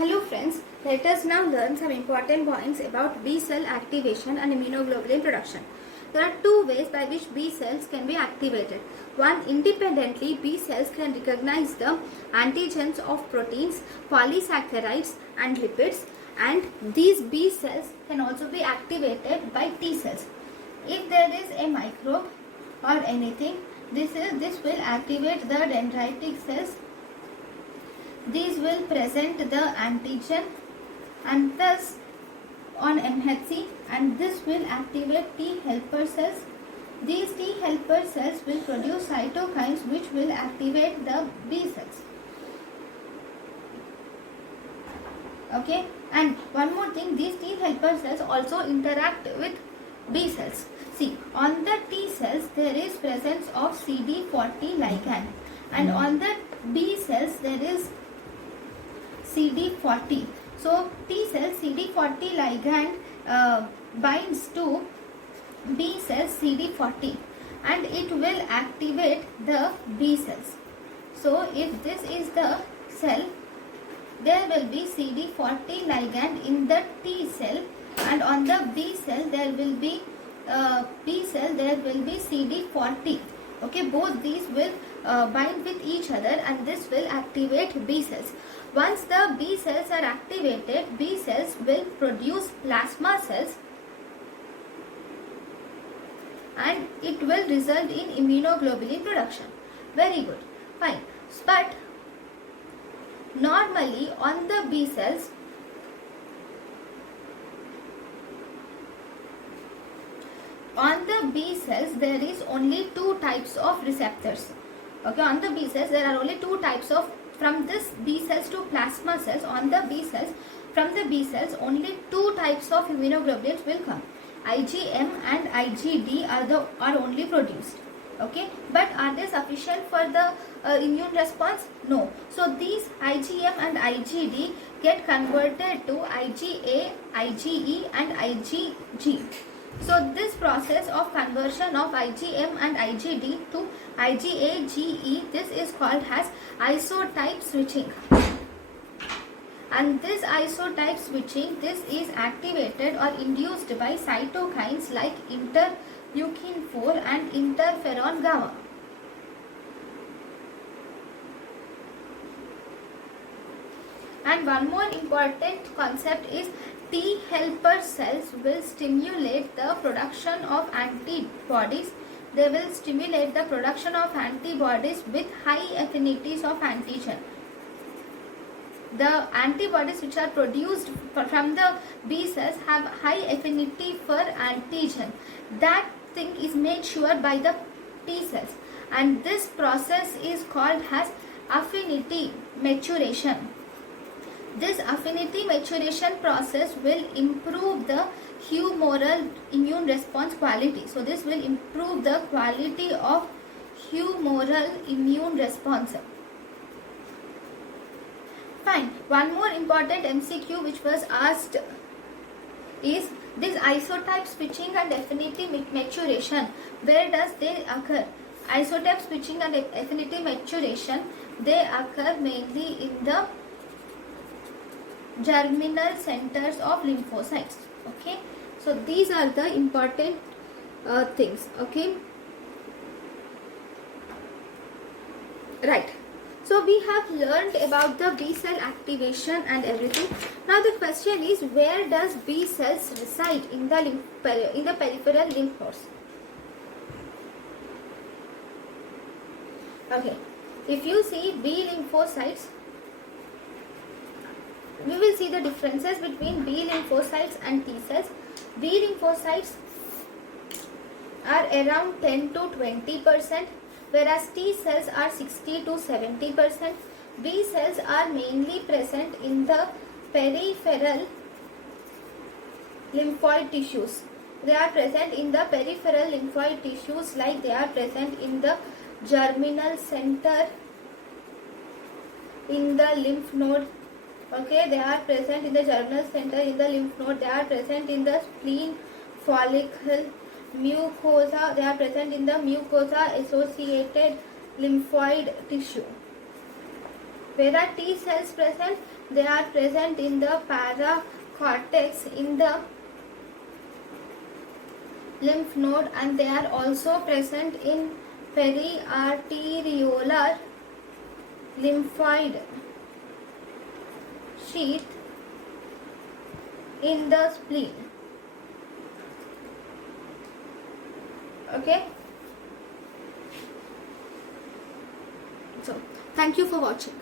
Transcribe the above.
Hello friends, let us now learn some important points about B cell activation and immunoglobulin production. There are two ways by which B cells can be activated. One, independently B cells can recognize the antigens of proteins, polysaccharides and lipids, and these B cells can also be activated by T cells. If there is a microbe or anything, this will activate the dendritic cells. These will present the antigen and thus on MHC, and this will activate T helper cells. These T helper cells will produce cytokines which will activate the B cells. Okay, and one more thing, these T helper cells also interact with B cells. See, on the T cells there is presence of CD40 ligand, and on the B cells there is CD40. So T cell CD40 ligand binds to B cells CD40 and it will activate the B cells. So if this is the cell, there will be CD40 ligand in the T cell, and on the B cell there will be CD40. Okay, both these will bind with each other and this will activate B cells. Once the B cells are activated, B cells will produce plasma cells and it will result in immunoglobulin production. Very good. Fine. But normally on the B cells, there is only two types of receptors. Okay, on the B cells there are only two types of, from this B cells to plasma cells, on the B cells, from the B cells only two types of immunoglobulins will come. IgM and IgD are only produced. Okay, but are they sufficient for the immune response? No. So these IgM and IgD get converted to IgA, IgE and IgG. So this process of conversion of IgM and IgD to IgA, GE, this is called as isotype switching. And this isotype switching, this is activated or induced by cytokines like interleukin 4 and interferon gamma. And one more important concept is T helper cells will stimulate the production of antibodies. They will stimulate the production of antibodies with high affinities of antigen. The antibodies which are produced from the B cells have high affinity for antigen. That thing is made sure by the T cells, and this process is called as affinity maturation. This affinity maturation process will improve the humoral immune response quality. So this will improve the quality of humoral immune response. Fine. One more important MCQ which was asked is this isotype switching and affinity maturation. Where does they occur? Isotype switching and affinity maturation, they occur mainly in the germinal centers of lymphocytes. Okay, so these are the important things. Okay, right. So we have learned about the B cell activation and everything. Now the question is, where does B cells reside in the peripheral lymph nodes? Okay, if you see B lymphocytes, we will see the differences between B lymphocytes and T cells. B lymphocytes are around 10 to 20%, whereas T cells are 60 to 70%. B cells are mainly present in the peripheral lymphoid tissues. They are present in the peripheral lymphoid tissues, like they are present in the germinal center, in the lymph node. Okay, they are present in the germinal center, in the lymph node. They are present in the spleen, follicle, mucosa. They are present in the mucosa associated lymphoid tissue. Where are T cells present? They are present in the paracortex, in the lymph node, and they are also present in periarteriolar lymphoid sheath in the spleen. Okay. So, thank you for watching.